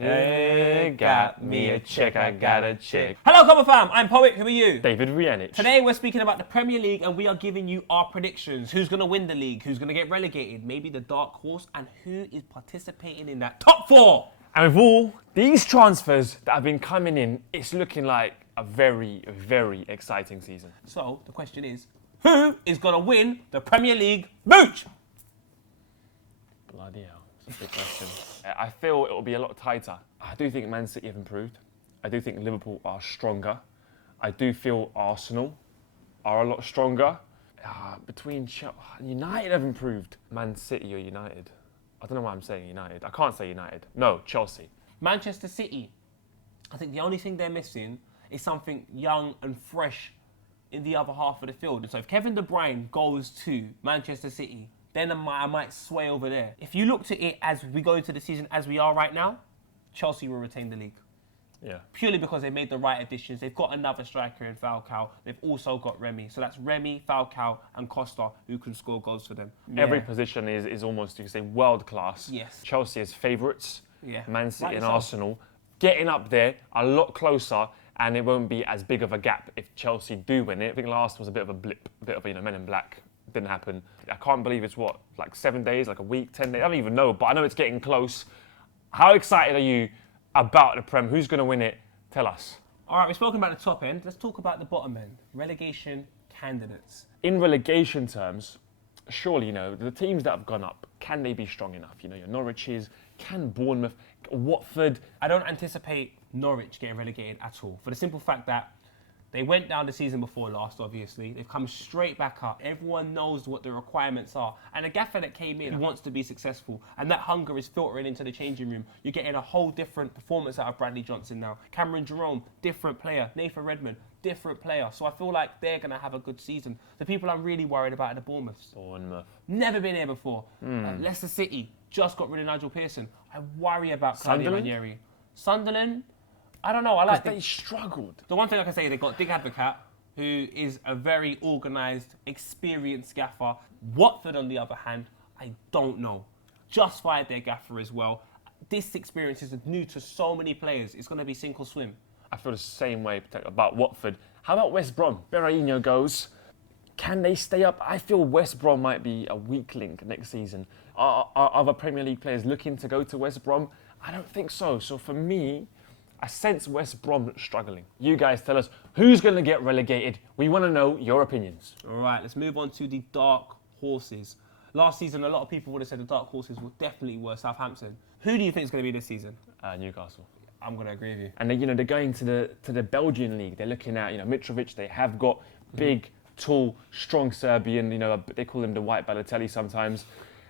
Hey, got me a check, I got a check. Hello, Cobber fam. I'm Poet. Who are you? David Rianich. Today we're speaking about the Premier League and we are giving you our predictions. Who's going to win the league? Who's going to get relegated? Maybe the dark horse, and who is participating in that top four? And with all these transfers that have been coming in, it's looking like a very, very exciting season. So the question is, who is going to win the Premier League mooch? Bloody hell, that's a big question. I feel it will be a lot tighter. I do think Man City have improved. I do think Liverpool are stronger. I do feel Arsenal are a lot stronger. Between United have improved. Man City or United? I don't know why I'm saying United. I can't say United. No, Chelsea. Manchester City. I think the only thing they're missing is something young and fresh in the other half of the field. And so if Kevin De Bruyne goes to Manchester City, then I might sway over there. If you looked at it as we go into the season as we are right now, Chelsea will retain the league. Yeah. Purely because they made the right additions. They've got another striker in Falcao. They've also got Remy. So that's Remy, Falcao and Costa who can score goals for them. Every position is almost, you could say, world class. Yes. Chelsea is favourites. Yeah. Man City Rightly and so. Arsenal getting up there a lot closer, and it won't be as big of a gap if Chelsea do win it. I think last was a bit of a blip, a bit of Men in Black. Didn't happen. I can't believe it's like 7 days, like a week, 10 days. I don't even know, but I know it's getting close. How excited are you about the Prem? Who's going to win it? Tell us. All right, we've spoken about the top end. Let's talk about the bottom end. Relegation candidates. In relegation terms, surely, the teams that have gone up, can they be strong enough? Your Norwiches, can Bournemouth, Watford? I don't anticipate Norwich getting relegated at all, for the simple fact that they went down the season before last, obviously. They've come straight back up. Everyone knows what the requirements are. And a gaffer that came in wants to be successful. And that hunger is filtering into the changing room. You're getting a whole different performance out of Bradley Johnson now. Cameron Jerome, different player. Nathan Redmond, different player. So I feel like they're going to have a good season. The people I'm really worried about are the Bournemouths. Never been here before. Leicester City just got rid of Nigel Pearson. I worry about Claudio Ranieri. Sunderland, I don't know. I like they struggled. The one thing I can say, they've got Dig Advocat, who is a very organised, experienced gaffer. Watford, on the other hand, I don't know. Just fired their gaffer as well. This experience is new to so many players. It's going to be sink or swim. I feel the same way about Watford. How about West Brom? Berahino goes. Can they stay up? I feel West Brom might be a weak link next season. Are other Premier League players looking to go to West Brom? I don't think so. So for me, I sense West Brom struggling. You guys tell us who's going to get relegated. We want to know your opinions. All right, let's move on to the dark horses. Last season, a lot of people would have said the dark horses definitely were Southampton. Who do you think is going to be this season? Newcastle. I'm going to agree with you. And they're going to the Belgian league. They're looking at Mitrovic. They have got big, tall, strong Serbian. They call him the White Balotelli sometimes.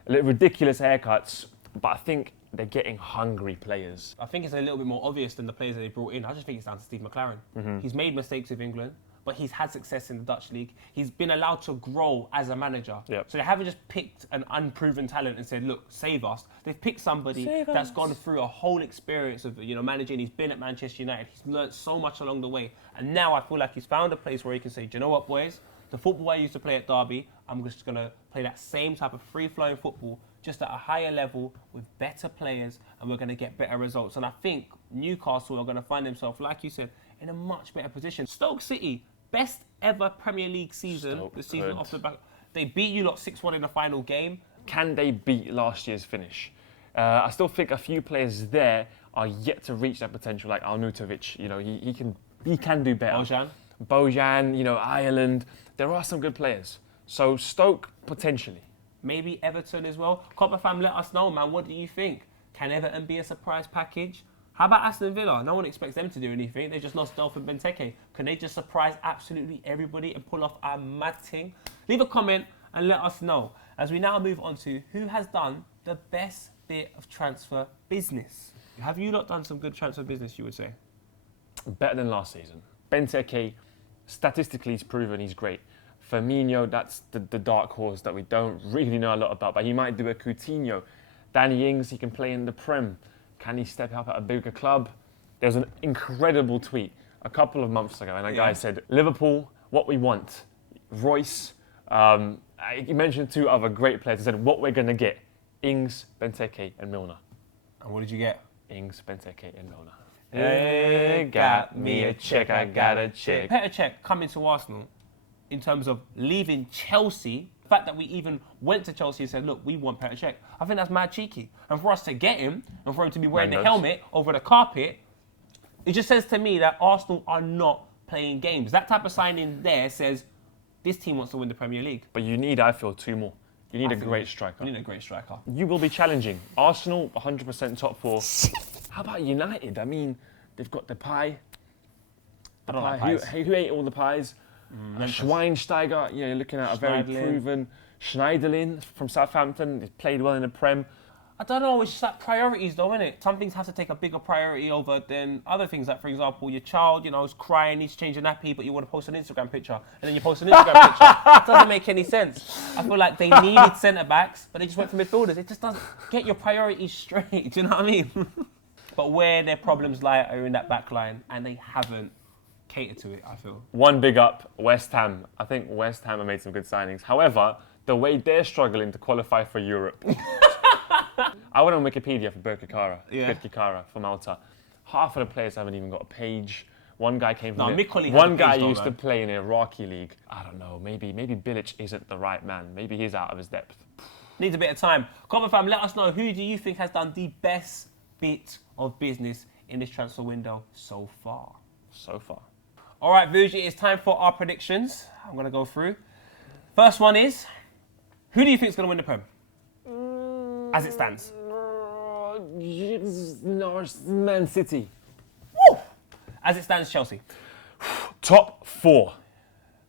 Ridiculous haircuts, but I think they're getting hungry players. I think it's a little bit more obvious than the players that they brought in. I just think it's down to Steve McLaren. He's made mistakes with England, but he's had success in the Dutch league. He's been allowed to grow as a manager. Yep. So they haven't just picked an unproven talent and said, look, save us. They've picked somebody that's gone through a whole experience of managing. He's been at Manchester United. He's learnt so much along the way. And now I feel like he's found a place where he can say, do you know what, boys? The football I used to play at Derby, I'm just going to play that same type of free-flowing football, just at a higher level with better players, and we're going to get better results. And I think Newcastle are going to find themselves, like you said, in a much better position. Stoke City, best ever Premier League season this season off the back. They beat you lot 6-1 in the final game. Can they beat last year's finish? I still think a few players there are yet to reach that potential, like Arnautovic. He can do better. Bojan, Ireland. There are some good players. So Stoke, potentially. Maybe Everton as well. Copper fam, let us know, man. What do you think? Can Everton be a surprise package? How about Aston Villa? No one expects them to do anything. They just lost Delphin Benteke. Can they just surprise absolutely everybody and pull off a mad thing? Leave a comment and let us know. As we now move on to who has done the best bit of transfer business. Have you not done some good transfer business, you would say? Better than last season. Benteke, statistically, he's proven he's great. Firmino, that's the dark horse that we don't really know a lot about, but he might do a Coutinho. Danny Ings, he can play in the Prem. Can he step up at a bigger club? There was an incredible tweet a couple of months ago, and a guy said, Liverpool, what we want. Royce, he mentioned two other great players. He said, what we're going to get. Ings, Benteke, and Milner. And what did you get? Ings, Benteke and Milner. Hey, got me a check, I got a check. Petr Cech coming to Arsenal in terms of leaving Chelsea, the fact that we even went to Chelsea and said, look, we want Petr Cech, I think that's mad cheeky. And for us to get him and for him to be wearing the helmet over the carpet, it just says to me that Arsenal are not playing games. That type of signing there says this team wants to win the Premier League. But you need, I feel, two more. You need a great striker. You need a great striker. You will be challenging. Arsenal, 100% top four. How about United? I mean, they've got the pie. I don't like pies. Who ate all the pies? Schweinsteiger, you're looking at a very proven Schneiderlin from Southampton. He's played well in the Prem. I don't know, it's just like priorities though, isn't it? Some things have to take a bigger priority over than other things. Like, for example, your child, is crying, needs to change a nappy, but you want to post an Instagram picture, and then you post an Instagram picture. It doesn't make any sense. I feel like they needed centre-backs, but they just went for midfielders. It just doesn't get your priorities straight, do you know what I mean? But where their problems lie are in that back line, and they haven't catered to it, I feel. One big up, West Ham. I think West Ham have made some good signings. However, the way they're struggling to qualify for Europe. I went on Wikipedia for Birkirkara from Malta. Half of the players haven't even got a page. One guy came from one guy used to play in the Iraqi league. I don't know, maybe Bilic isn't the right man. Maybe he's out of his depth. Needs a bit of time. Comment fam, let us know, who do you think has done the best bit of business in this transfer window so far? All right, Vuji, it's time for our predictions. I'm going to go through. First one is, who do you think is going to win the Prem? As it stands. Man City. Woo! As it stands, Chelsea. Top four.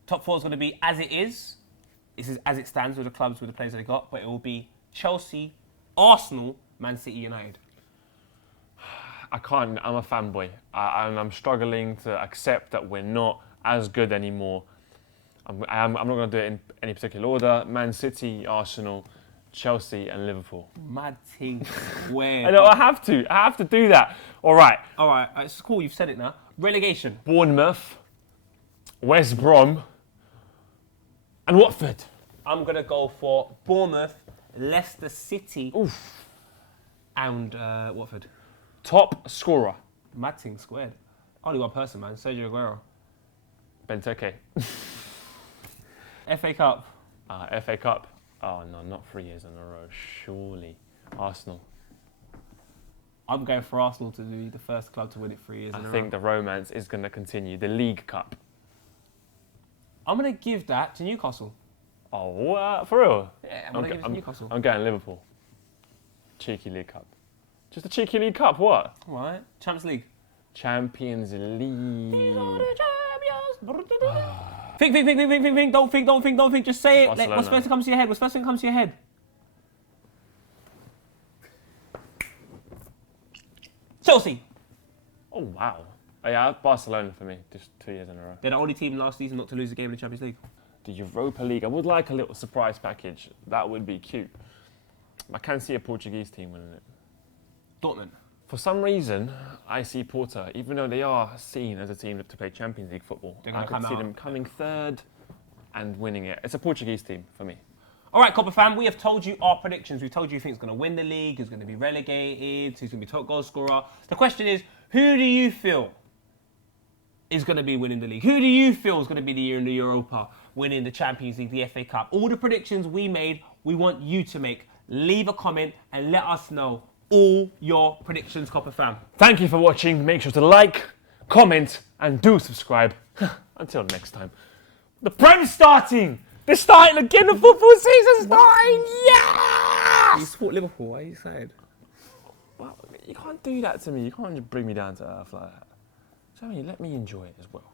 Top four is going to be as it is. This is as it stands with the clubs, with the players that they got, but it will be Chelsea, Arsenal, Man City, United. I can't, I'm a fanboy. And I'm struggling to accept that we're not as good anymore. I'm not going to do it in any particular order. Man City, Arsenal, Chelsea and Liverpool. Mad thing. Where? I know, I have to do that. All right, it's cool, you've said it now. Relegation. Bournemouth, West Brom, and Watford. I'm going to go for Bournemouth, Leicester City, and Watford. Top scorer. Mad thing squared. Only one person, man. Sergio Aguero. Benteke. FA Cup. FA Cup. Oh no, not 3 years in a row. Surely. Arsenal. I'm going for Arsenal to be the first club to win it 3 years in a row. I think the romance is going to continue. The League Cup. I'm going to give that to Newcastle. Oh, what? For real? Yeah, I'm going to give it to Newcastle. I'm going Liverpool. Cheeky League Cup. Just a cheeky League Cup, what? All right. Champions League. Champions League. These are the champions. Think. Don't think. Just say it. What's first thing comes to your head? Chelsea. Oh, wow. Oh, yeah, Barcelona for me, just 2 years in a row. They're the only team last season not to lose a game in the Champions League. The Europa League. I would like a little surprise package. That would be cute. I can see a Portuguese team winning it. Dortmund. For some reason, I see Porto, even though they are seen as a team to play Champions League football, I can see them coming third and winning it. It's a Portuguese team for me. All right, Copper fam, we have told you our predictions. We've told you who thinks going to win the league, who's going to be relegated, who's going to be top goal scorer. The question is, who do you feel is going to be winning the league? Who do you feel is going to be the year in the Europa, winning the Champions League, the FA Cup? All the predictions we made, we want you to make. Leave a comment and let us know all your predictions, Copper fam. Thank you for watching. Make sure to like, comment, and do subscribe. Until next time. The Prem's starting! They're starting again, the football season's starting! Yes! You support Liverpool, why are you excited? Well, you can't do that to me. You can't just bring me down to earth like that. So let me enjoy it as well.